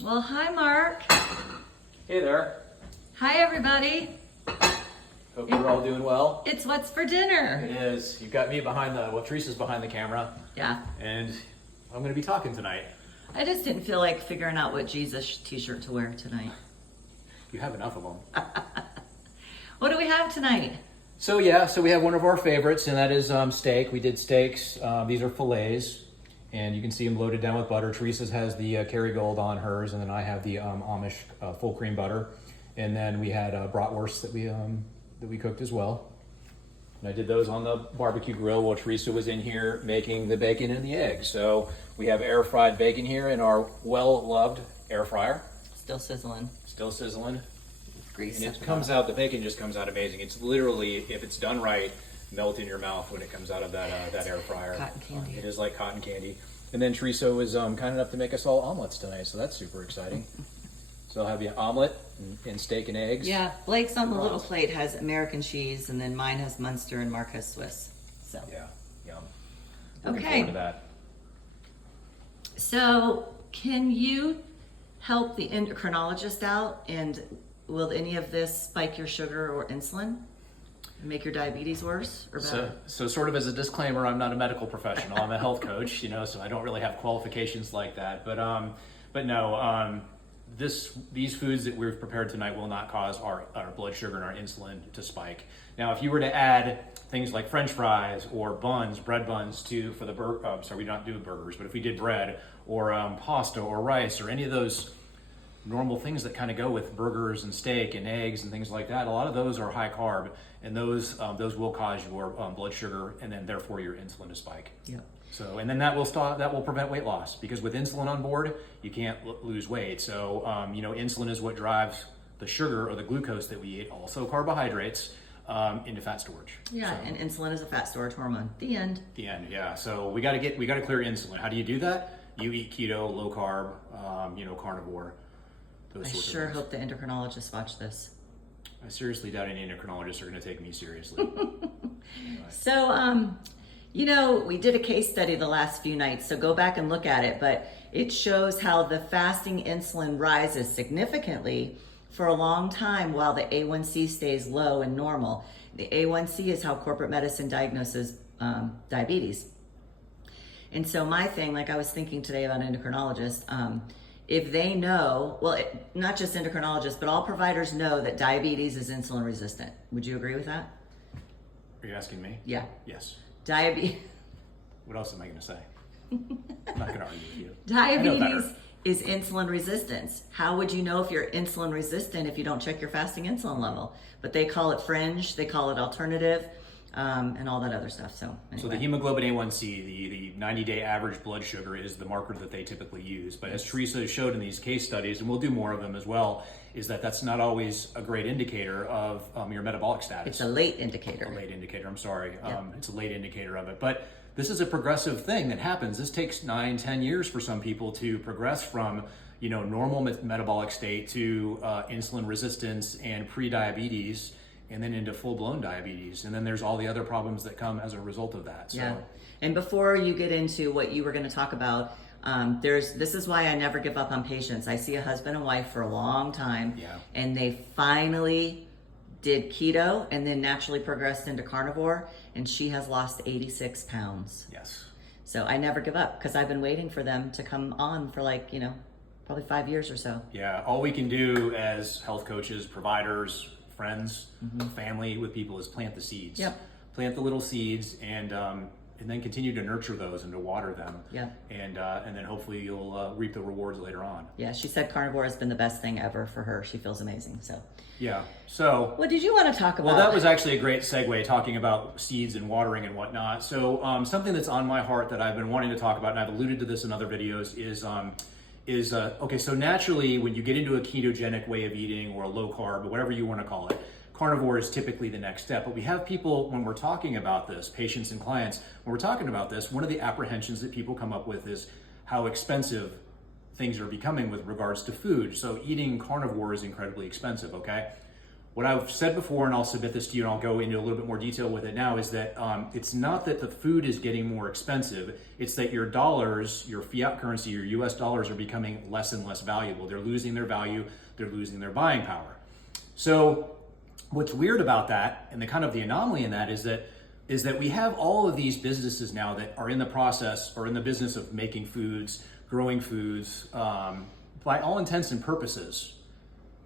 Well, hi, Mark. Hey there. Hi, everybody. Hope you're all doing well. It's What's for Dinner. It is. You've got me behind Teresa's behind the camera. Yeah. And I'm going to be talking tonight. I just didn't feel like figuring out what Jesus t-shirt to wear tonight. You have enough of them. What do we have tonight? So we have one of our favorites, and that is steak. We did steaks. These are fillets, and you can see them loaded down with butter. Teresa's has the Kerrygold on hers, and then I have the Amish full cream butter. And then we had bratwurst that we cooked as well. And I did those on the barbecue grill while Teresa was in here making the bacon and the eggs. So we have air fried bacon here in our well-loved air fryer. Still sizzling. Still sizzling. Grease. And the bacon just comes out amazing. It's literally, if it's done right, melt in your mouth when it comes out of that air fryer. Cotton candy. It is like cotton candy. And then Teresa was kind enough to make us all omelets tonight, so that's super exciting. So I'll have you an omelet and steak and eggs. Yeah, Blake's on the little plate has American cheese, and then mine has Munster, and Mark has Swiss. So Yeah, yum. Looking okay. forward to that. So can you help the endocrinologist out? And will any of this spike your sugar or insulin? Make your diabetes worse or better? So sort of as a disclaimer, I'm not a medical professional. I'm a health coach, so I don't really have qualifications like that. But no, these foods that we've prepared tonight will not cause our blood sugar and our insulin to spike. Now, if you were to add things like French fries or buns, bread buns for the burger, we don't do burgers, but if we did bread or pasta or rice or any of those normal things that kind of go with burgers and steak and eggs and things like that, a lot of those are high carb, and those will cause your blood sugar and then therefore your insulin to spike. Yeah. So, and then that will prevent weight loss, because with insulin on board, you can't lose weight. So, insulin is what drives the sugar or the glucose that we eat, also carbohydrates, into fat storage. Yeah, So, and insulin is a fat storage hormone. The end. the end, yeah. So we got to clear insulin. How do you do that? You eat keto, low carb, carnivore. Those I sorts sure of things. hope the endocrinologists watch this. I seriously doubt any endocrinologists are going to take me seriously. So, we did a case study the last few nights, so go back and look at it, but it shows how the fasting insulin rises significantly for a long time while the A1C stays low and normal. The A1C is how corporate medicine diagnoses diabetes. And so my thing, like I was thinking today about endocrinologists, if they know, not just endocrinologists, but all providers know that diabetes is insulin resistant. Would you agree with that? Are you asking me? Yeah. Yes. Diabetes. What else am I going to say? I'm not going to argue with you. Diabetes is insulin resistance. How would you know if you're insulin resistant if you don't check your fasting insulin level? But they call it fringe, they call it alternative, and all that other stuff. So anyway. So the hemoglobin A1C, the 90-day average blood sugar, is the marker that they typically use. But as Teresa showed in these case studies, and we'll do more of them as well, is that's not always a great indicator of your metabolic status. It's a late indicator. A late indicator, I'm sorry. Yep. It's a late indicator of it. But this is a progressive thing that happens. This takes 9-10 years for some people to progress from normal metabolic state to insulin resistance and pre-diabetes, and then into full-blown diabetes. And then there's all the other problems that come as a result of that. So. Yeah. And before you get into what you were going to talk about, this is why I never give up on patients. I see a husband and wife for a long time, and they finally did keto and then naturally progressed into carnivore, and she has lost 86 pounds. Yes. So I never give up because I've been waiting for them to come on for probably 5 years or so. Yeah, all we can do as health coaches, providers, friends, family with people is plant the seeds. Yep. Plant the little seeds and then continue to nurture those and to water them. Yeah. And then hopefully you'll reap the rewards later on. Yeah, she said carnivore has been the best thing ever for her. She feels amazing. So. Yeah. So. What did you want to talk about? Well, that was actually a great segue, talking about seeds and watering and whatnot. So something that's on my heart that I've been wanting to talk about, and I've alluded to this in other videos, is okay, so naturally when you get into a ketogenic way of eating or a low carb or whatever you want to call it, carnivore is typically the next step. But we have people, when we're talking about this, patients and clients, when we're talking about this, one of the apprehensions that people come up with is how expensive things are becoming with regards to food. So eating carnivore is incredibly expensive, okay? What I've said before, and I'll submit this to you and I'll go into a little bit more detail with it now, is that it's not that the food is getting more expensive, it's that your dollars, your fiat currency, your US dollars are becoming less and less valuable. They're losing their value, they're losing their buying power. So what's weird about that, and the kind of the anomaly in that, is that we have all of these businesses now that are in the process or in the business of making foods, growing foods. By all intents and purposes,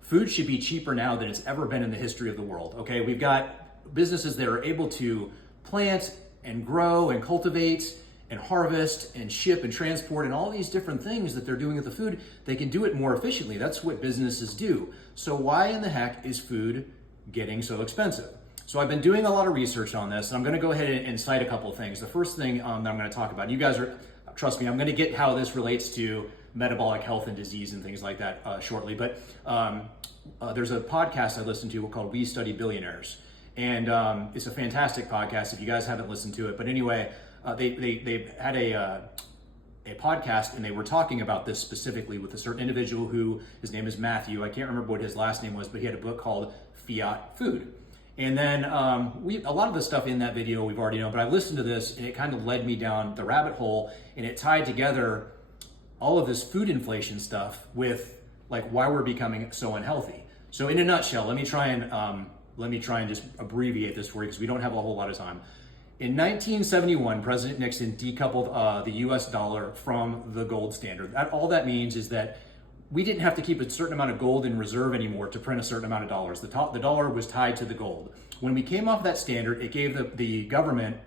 food should be cheaper now than it's ever been in the history of the world. Okay, we've got businesses that are able to plant and grow and cultivate and harvest and ship and transport and all these different things that they're doing with the food. They can do it more efficiently. That's what businesses do. So why in the heck is food getting so expensive? So I've been doing a lot of research on this, and I'm going to go ahead and cite a couple of things. The first thing that I'm going to talk about, you guys are, trust me, I'm going to get how this relates to metabolic health and disease and things like that shortly. But there's a podcast I listen to called We Study Billionaires. And it's a fantastic podcast if you guys haven't listened to it. But anyway, they had a podcast, and they were talking about this specifically with a certain individual who, his name is Matthew. I can't remember what his last name was, but he had a book called Fiat Food. And then a lot of the stuff in that video we've already known, but I listened to this and it kind of led me down the rabbit hole, and it tied together all of this food inflation stuff with like why we're becoming so unhealthy. So in a nutshell, let me try and just abbreviate this for you because we don't have a whole lot of time. In 1971, President Nixon decoupled the US dollar from the gold standard. All that means is that we didn't have to keep a certain amount of gold in reserve anymore to print a certain amount of dollars. The dollar was tied to the gold. When we came off that standard, it gave the government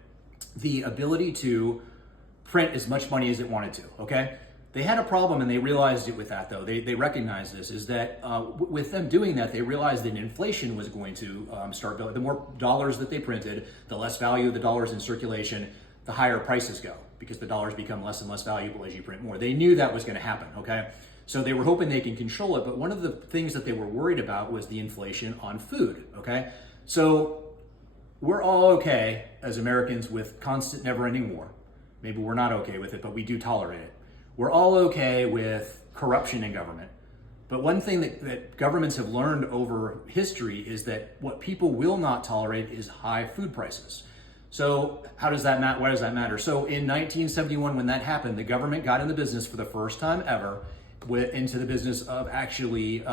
the ability to print as much money as it wanted to, okay? They had a problem, and they realized it with that, though. They recognized this, is that with them doing that, they realized that inflation was going to start building. The more dollars that they printed, the less value of the dollars in circulation, the higher prices go, because the dollars become less and less valuable as you print more. They knew that was going to happen, okay? So they were hoping they can control it, but one of the things that they were worried about was the inflation on food, okay? So we're all okay as Americans with constant never-ending war. Maybe we're not okay with it, but we do tolerate it. We're all okay with corruption in government. But one thing that governments have learned over history is that what people will not tolerate is high food prices. So how does that matter? Why does that matter? So in 1971, when that happened, the government got in the business for the first time ever into the business of actually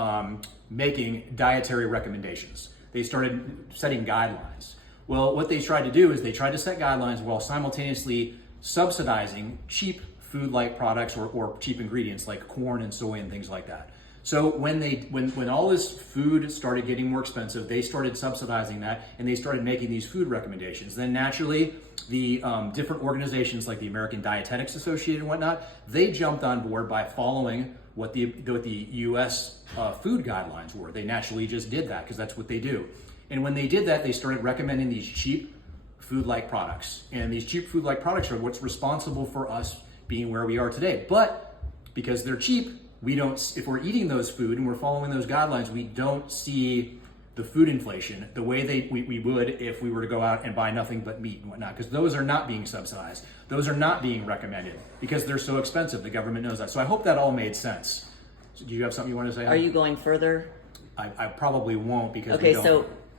making dietary recommendations. They started setting guidelines. Well, what they tried to do is they tried to set guidelines while simultaneously subsidizing cheap food-like products or cheap ingredients like corn and soy and things like that. So when all this food started getting more expensive, they started subsidizing that, and they started making these food recommendations. Then naturally, the different organizations like the American Dietetics Association and whatnot, they jumped on board by following what the U.S. Food guidelines were. They naturally just did that because that's what they do. And when they did that, they started recommending these cheap food-like products. And these cheap food-like products are what's responsible for us being where we are today. But because they're cheap, if we're eating those food and we're following those guidelines, we don't see the food inflation the way we would if we were to go out and buy nothing but meat and whatnot, because those are not being subsidized. Those are not being recommended because they're so expensive. The government knows that. So I hope that all made sense. So do you have something you want to say? Are you going further? I probably won't because okay,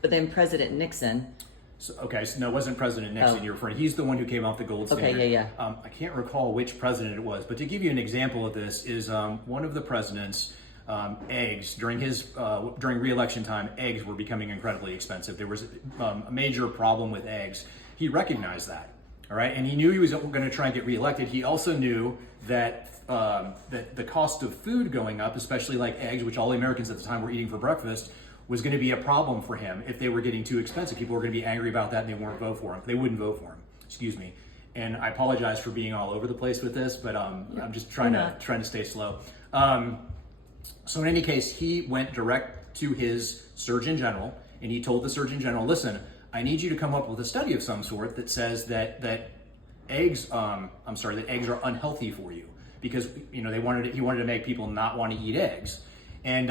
but then President Nixon. So no, it wasn't President Nixon you're referring to. He's the one who came off the gold standard. Okay, yeah. I can't recall which president it was, but to give you an example of this is one of the presidents, eggs, during re-election time, eggs were becoming incredibly expensive. There was a major problem with eggs. He recognized that, all right? And he knew he was going to try and get reelected. He also knew that that the cost of food going up, especially like eggs, which all Americans at the time were eating for breakfast, was going to be a problem for him if they were getting too expensive. People were going to be angry about that and they wouldn't vote for him. Excuse me. And I apologize for being all over the place with this, but I'm just trying to stay slow. So in any case, he went direct to his Surgeon General and he told the Surgeon General, listen, I need you to come up with a study of some sort that says that eggs are unhealthy for you, because he wanted to make people not want to eat eggs. And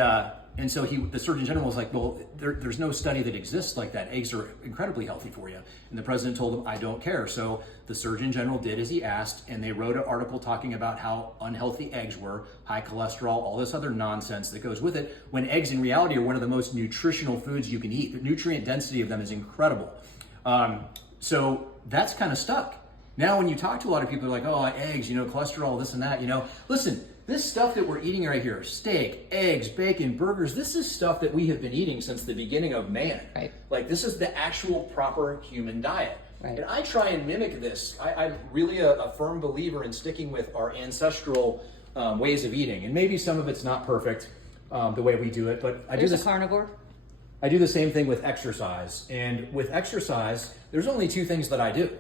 And so the Surgeon General was like, well, there's no study that exists like that. Eggs are incredibly healthy for you. And the president told him, I don't care. So the Surgeon General did as he asked, and they wrote an article talking about how unhealthy eggs were, high cholesterol, all this other nonsense that goes with it, when eggs in reality are one of the most nutritional foods you can eat. The nutrient density of them is incredible. So that's kind of stuck. Now, when you talk to a lot of people, they're like, oh, eggs, cholesterol, this and that, listen, this stuff that we're eating right here, steak, eggs, bacon, burgers, this is stuff that we have been eating since the beginning of man. Right. Like, this is the actual proper human diet. Right. And I try and mimic this. I'm really a firm believer in sticking with our ancestral ways of eating. And maybe some of it's not perfect the way we do it, but There's a carnivore. I do the same thing with exercise. And with exercise, there's only two things that I do.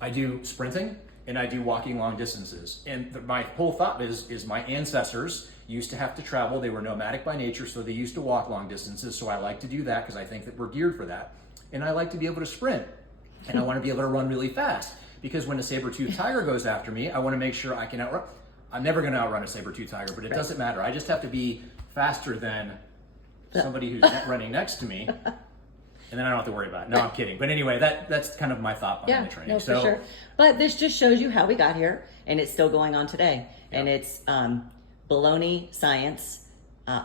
I do sprinting and I do walking long distances. And my whole thought is my ancestors used to have to travel. They were nomadic by nature, so they used to walk long distances. So I like to do that because I think that we're geared for that. And I like to be able to sprint. And I want to be able to run really fast. Because when a saber-toothed tiger goes after me, I want to make sure I can outrun. I'm never going to outrun a saber-toothed tiger, but it doesn't matter. I just have to be faster than somebody who's running next to me. And then I don't have to worry about it. No, I'm kidding. But anyway, that's kind of my thought behind the training. No, for sure. But this just shows you how we got here, and it's still going on today. Yeah. And it's baloney science,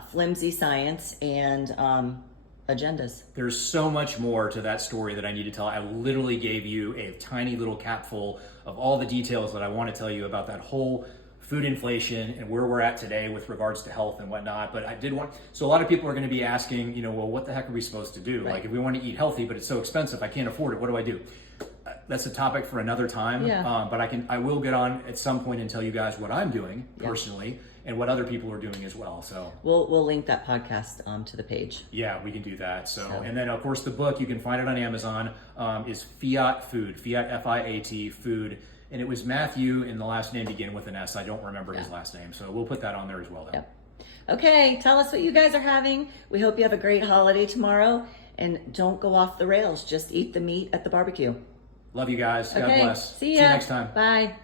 flimsy science, and agendas. There's so much more to that story that I need to tell. I literally gave you a tiny little capful of all the details that I want to tell you about that whole food inflation and where we're at today with regards to health and whatnot. But I did so a lot of people are going to be asking, well, what the heck are we supposed to do? Right. Like, if we want to eat healthy, but it's so expensive, I can't afford it. What do I do? That's a topic for another time. Yeah. But I will get on at some point and tell you guys what I'm doing personally and what other people are doing as well. So we'll link that podcast to the page. Yeah, we can do that. So and then of course the book, you can find it on Amazon, is Fiat Food, Fiat Fiat Food. And it was Matthew, and the last name began with an S. I don't remember his last name. So we'll put that on there as well, though. Yep. Okay, tell us what you guys are having. We hope you have a great holiday tomorrow. And don't go off the rails. Just eat the meat at the barbecue. Love you guys. God Okay, bless. See ya. See you next time. Bye.